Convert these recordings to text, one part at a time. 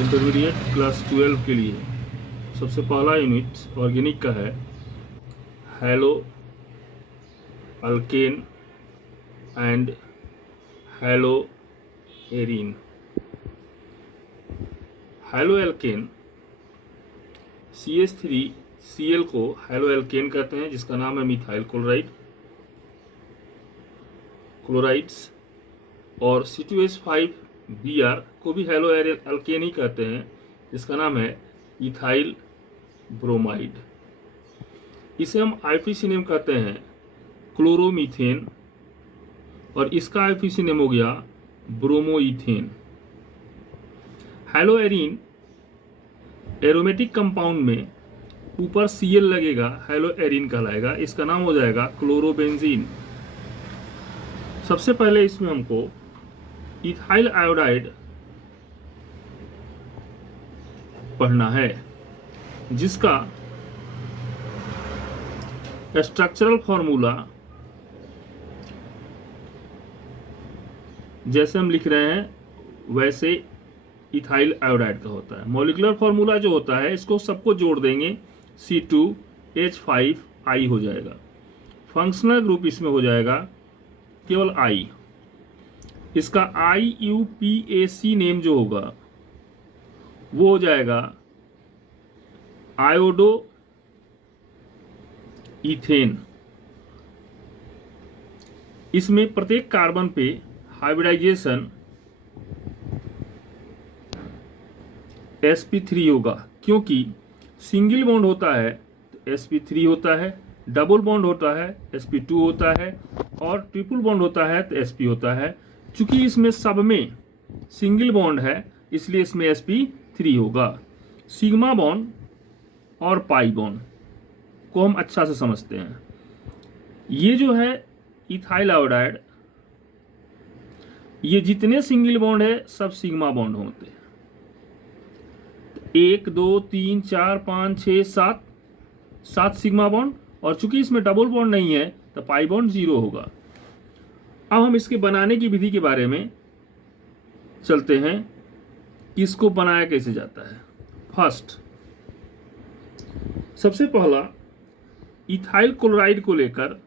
Intermediate class 12 के लिए सबसे पहला यूनिट ऑर्गेनिक का है। Halo alkane and halo arene. Halo alkane CH3Cl को हैलो एल्केन कहते हैं, जिसका नाम है मिथाइल क्लोराइड्स, और C2H5Br को भी हैलो एल्केन ही कहते हैं, जिसका नाम है इथाइल ब्रोमाइड। इसे हम IPC नेम कहते हैं क्लोरोमीथेन, और इसका IPC नेम हो गया bromoethane. Hello arene aromatic compound में ऊपर Cl लगेगा, हैलो एरीन कहलाएगा। इसका नाम हो जाएगा क्लोरोबेंजीन। सबसे पहले इसमें हमको इथाइल आयोडाइड पढ़ना है, जिसका स्ट्रक्चरल फॉर्मूला जैसे हम लिख रहे हैं वैसे इथाइल आयोडाइड का होता है। मॉलिक्यूलर फॉर्मूला जो होता है, इसको सबको जोड़ देंगे, C2H5I हो जाएगा। फंक्शनल ग्रुप इसमें हो जाएगा केवल I। इसका IUPAC नेम जो होगा वो हो जाएगा आयोडो इथेन। इसमें प्रत्येक कार्बन पे हाइब्रिडाइजेशन sp3 होगा, क्योंकि सिंगल बॉन्ड होता है तो sp3 होता है, डबल बॉन्ड होता है sp2 होता है, और ट्रिपल बॉन्ड होता है तो sp होता है। चूंकि इसमें सब में सिंगल बॉन्ड है, इसलिए इसमें sp3 होगा। सिग्मा बॉन्ड और पाई बॉन्ड को हम अच्छा से समझते हैं। ये जो है इथाइल आयोडाइड, ये जितने सिंगल बॉन्ड है सब सिग्मा बॉन्ड होते हैं। 1 2 3 4 5 6 7 सिग्मा बॉन्ड, और चूंकि इसमें डबल बॉन्ड नहीं है तो पाई बॉन्ड 0 होगा। अब हम इसके बनाने की विधि के बारे में चलते हैं कि इसको बनाया कैसे जाता है। फर्स्ट, सबसे पहला इथाइल क्लोराइड को लेकर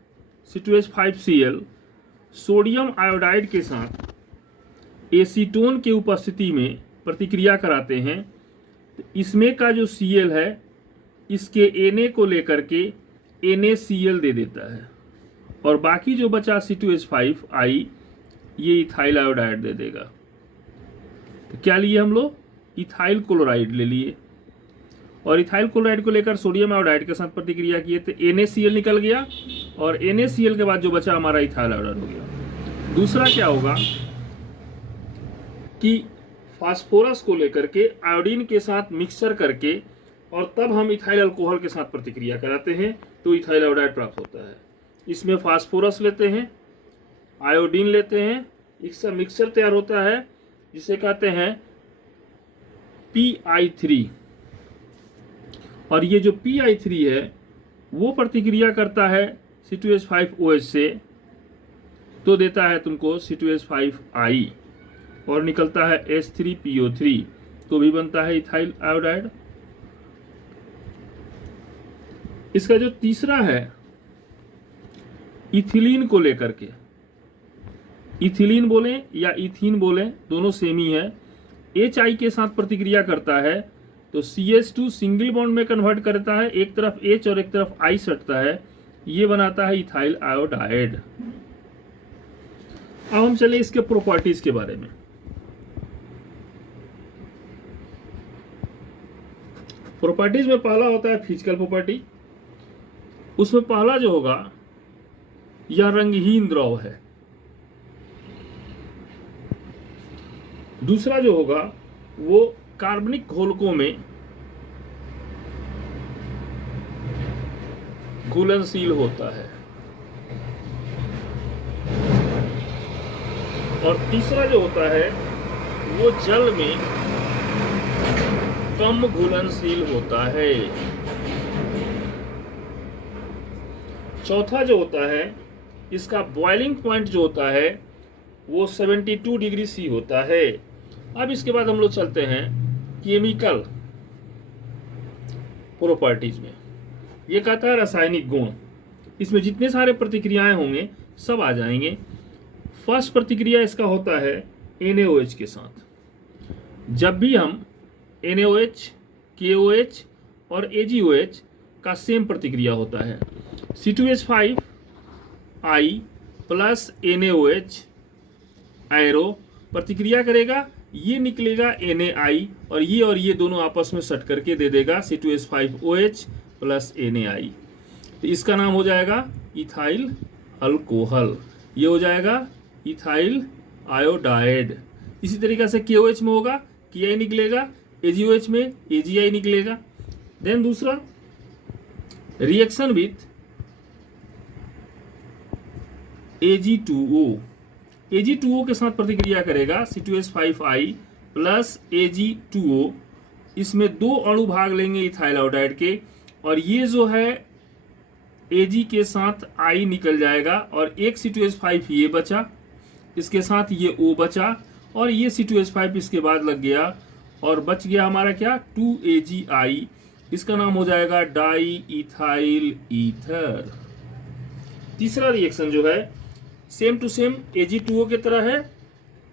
C2H5Cl सोडियम आयोडाइड के साथ एसीटोन के उपस्थिति में प्रतिक्रिया कराते हैं। तो इसमें का जो Cl है, इसके Na को लेकर के NaCl दे देता है, और बाकी जो बचा C2H5I ये इथाइल आयोडाइड दे देगा। तो क्या लिए हम लोग? इथाइल क्लोराइड ले लिए, और इथाइल क्लोराइड को लेकर सोडियम आयोडाइड के साथ प्रतिक्रिया किए तो NaCl निकल गया, और NaCl के बाद जो बचा हमारा इथाइल आयोडाइड हो गया। दूसरा क्या होगा कि फास्फोरस को लेकर के आयोडीन के साथ मिक्सचर करके, और तब हम इथाइल अल्कोहल के साथ प्रतिक्रिया कराते हैं तो इथाइल आयोडाइड प्राप्त होता है। इसमें फास्फोरस लेते हैं, आयोडीन लेते हैं, इसका मिक्सचर तैयार होता है जिसे कहते हैं PI3, और ये जो PI3 है वो प्रतिक्रिया करता है C2H5OH से, तो देता है तुमको C2H5I, और निकलता है H3PO3, तो भी बनता है इथाइल आयोडाइड। इसका जो तीसरा है इथिलीन को लेकर के, इथिलीन बोले या इथीन बोले, दोनों सेम ही है। HI के साथ प्रतिक्रिया करता है तो CH2 सिंगल बॉन्ड में कन्वर्ट करता है, एक तरफ H और एक तरफ I सटता है, ये बनाता है इथाइल आयोडाइड। अब हम चले इसके प्रॉपर्टीज के बारे में। प्रॉपर्टीज में पहला होता है फिजिकल प्रॉपर्टी। उसमें पहला जो होगा, यह रंगहीन द्रव है। दूसरा जो होगा वो कार्बनिक घोलकों में घुलनशील होता है, और तीसरा जो होता है वो जल में कम घुलनशील होता है। चौथा जो होता है, इसका बॉइलिंग पॉइंट जो होता है वो 72 डिग्री C होता है। अब इसके बाद हम लोग चलते हैं केमिकल प्रॉपर्टीज में, ये कहता है रासायनिक गुण। इसमें जितने सारे प्रतिक्रियाएं होंगे सब आ जाएंगे। फर्स्ट प्रतिक्रिया इसका होता है NaOH के साथ। जब भी हम NaOH, KOH और AgOH का सेम प्रतिक्रिया होता है, C2H5I प्लस NaOH एरो प्रतिक्रिया करेगा, ये निकलेगा NaI और ये दोनों आपस में सट करके दे देगा C2H5OH प्लस NaI। तो इसका नाम हो जाएगा इथाइल अल्कोहल, ये हो जाएगा इथाइल आयोडाइड। इसी तरीके से KOH में होगा Ki निकलेगा, AgOH में AgI निकलेगा। देन दूसरा रिएक्शन विथ Ag2O, Ag2O के साथ प्रतिक्रिया करेगा C2H5I प्लस Ag2O। इसमें दो अणु भाग लेंगे इथाइल आयोडाइड के, और ये जो है Ag के साथ I निकल जाएगा और एक C2H5 ये बचा, इसके साथ ये O बचा और ये C2H5 इसके बाद लग गया और बच गया हमारा क्या 2AgI। इसका नाम हो जाएगा डाई इथाइल ईथर। तीसरा रिएक्शन जो है सेम टू सेम Ag2O की तरह है,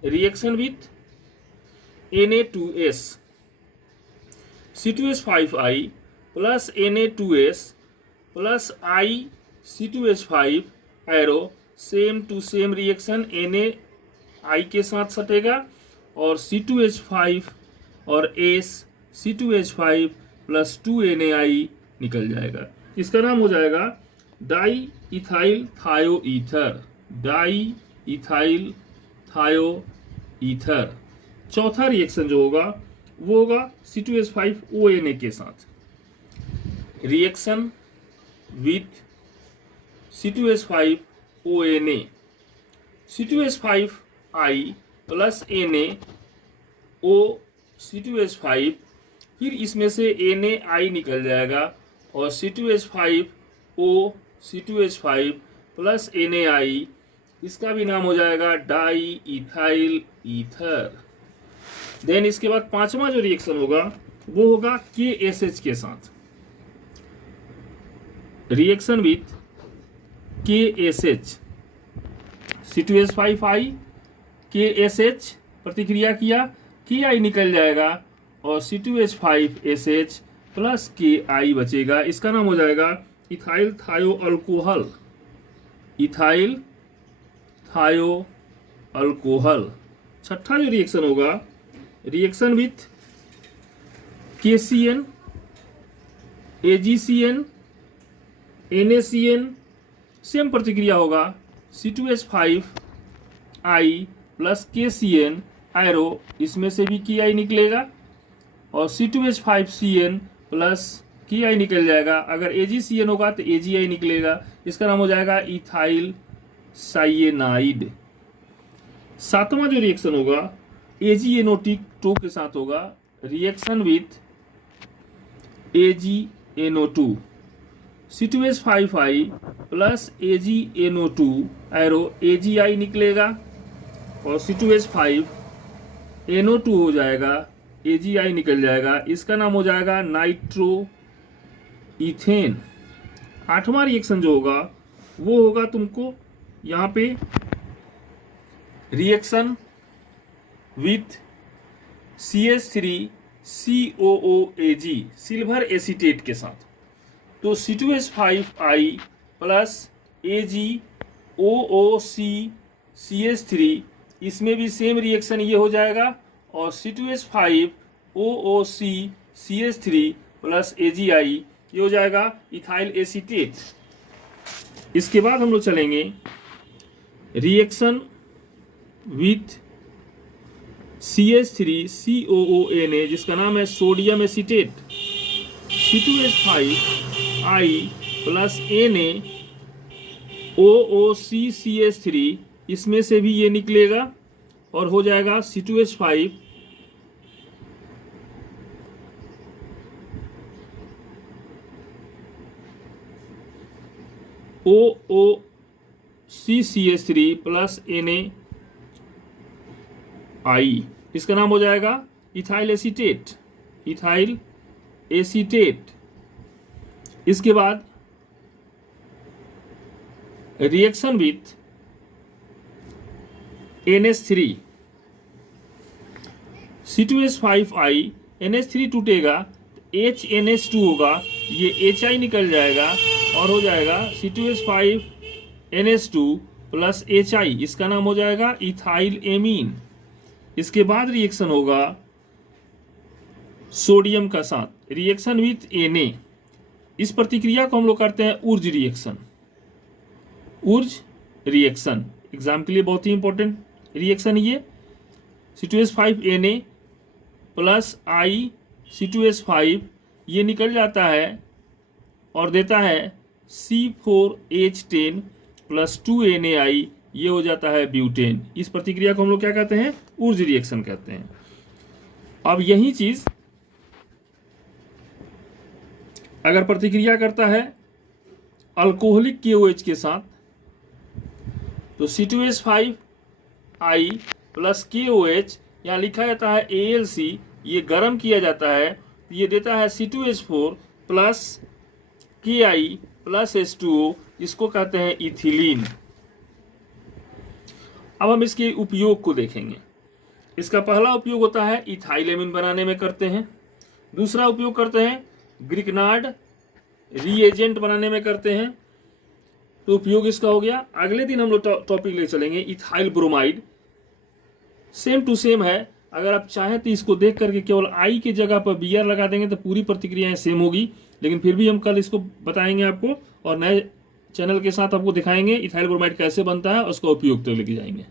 reaction with Na2S, C2H5I plus Na2S plus I C2H5 arrow, same to same reaction NaI के साथ सटेगा और C2H5 और S C2H5 प्लस 2NaI निकल जाएगा। इसका नाम हो जाएगा डाई इथाइल थायो ईथर, डाई इथाइल थायो ईथर। चौथा रिएक्शन जो होगा वो होगा C2H5ONa के साथ, reaction with C2H5ONa, C2H5I plus NaO C2H5, फिर इसमें से NaI निकल जाएगा और C2H5O C2H5 प्लस NaI, इसका भी नाम हो जाएगा डाई इथाइल ईथर। देन इसके बाद पांचवा जो रिएक्शन होगा वो होगा KSH के साथ, reaction with KSH, C2H5I KSH प्रतिक्रिया किया, Ki निकल जाएगा और C2H5SH प्लस Ki बचेगा। इसका नाम हो जाएगा इथाइल थायो अल्कोहल, इथाइल थायो अल्कोहल। छठा जो रिएक्शन होगा reaction with KCN AgCN NaCN, same प्रतिक्रिया होगा C2H5I प्लस KCN एरो, इसमें से भी Ki निकलेगा और C2H5CN प्लस Ki निकल जाएगा। अगर AgCN होगा तो AgI निकलेगा, इसका नाम हो जाएगा इथाइल साइएनाइड। सातवां जो रिएक्शन होगा AgNO2 के साथ होगा, reaction with AgNO2, C2H5I plus AgNO2 arrow, AgI निकलेगा और C2H5NO2 हो जाएगा, AgI निकल जाएगा। इसका नाम हो जाएगा नाइट्रो इथेन। आठवां रिएक्शन जो होगा वो होगा तुमको यहाँ पे reaction with CH3COOAg silver acetate के साथ। तो C2H5I प्लस AgOOC इसमें भी सेम रिएक्शन ये हो जाएगा और C2H5OOC प्लस AgI ये हो जाएगा इथाइल एसीटेट। इसके बाद हम लोग चलेंगे रिएक्शन विथ CH3COONA जिसका नाम है sodium acetate, C2H5I plus NaOOCCH3, इसमें से भी ये निकलेगा और हो जाएगा C2H5 OOCCH3 प्लस NaI, इसका नाम हो जाएगा इथाइल एसीटेट। Ethyl acetate. इसके बाद reaction with NH3, C2H5I NH3 टूटेगा, HNH2 होगा, ये HI निकल जाएगा और हो जाएगा C2H5NH2 प्लस HI, इसका नाम हो जाएगा इथाइल एमीन। इसके बाद रिएक्शन होगा सोडियम का साथ, रिएक्शन विथ Na। इस प्रतिक्रिया को हम लोग करते हैं Wurtz reaction. Wurtz reaction exam के लिए बहुत ही इंपॉर्टेंट रिएक्शन ये। C2H5Na प्लस I C2H5 ये निकल जाता है और देता है C4H10 प्लस 2NaI, ये हो जाता है ब्यूटेन। इस प्रतिक्रिया को हम लोग क्या कहते हैं? ऊर्ज रिएक्शन कहते हैं। अब यही चीज अगर प्रतिक्रिया करता है अल्कोहलिक KOH के साथ, तो C2H5I प्लस KOH यहाँ लिखा जाता है AlC, ये गर्म किया जाता है, ये देता है C2H4 plus Ki plus H2O, इसको कहते हैं इथिलीन। अब हम इसके उपयोग को देखेंगे। इसका पहला उपयोग होता है इथाइलेमिन बनाने में करते हैं। दूसरा उपयोग करते हैं ग्रिग्नार्ड रीएजेंट बनाने में करते हैं। तो उपयोग इसका हो गया। अगले दिन हम लोग टॉपिक ले चलेंगे ethyl bromide. Same to same है, अगर आप चाहें तो इसको देख करके केवल आई की जगह पर Br लगा देंगे तो पूरी प्रतिक्रियाएं सेम होगी, लेकिन फिर भी हम कल इसको बताएंगे आपको और नए चैनल के साथ आपको दिखाएंगे इथाइल ब्रोमाइड कैसे बनता है, उसका उपयोग तो लेके जाएंगे।